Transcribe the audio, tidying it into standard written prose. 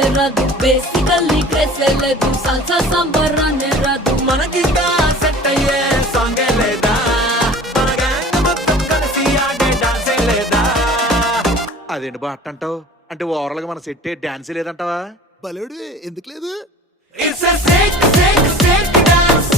డాన్సే రాదు, బేసికల్లీ క్రేసే లేదు, సాల్సా సాంబార్ రానే రాదు. మనకింకా సెట్ అయ్యే సాంగే లేదా, మన గ్యాంగ్ మొత్తం కలిసి ఆడే డాన్సే లేదా. అదేంటి బా అట్టంటావు? అంటే ఓవరాల్ గా మన సెట్ డాన్స్ లేదంటావా? బలేడు ఎందుకు లేదు? It's a sick, sick, sick dance.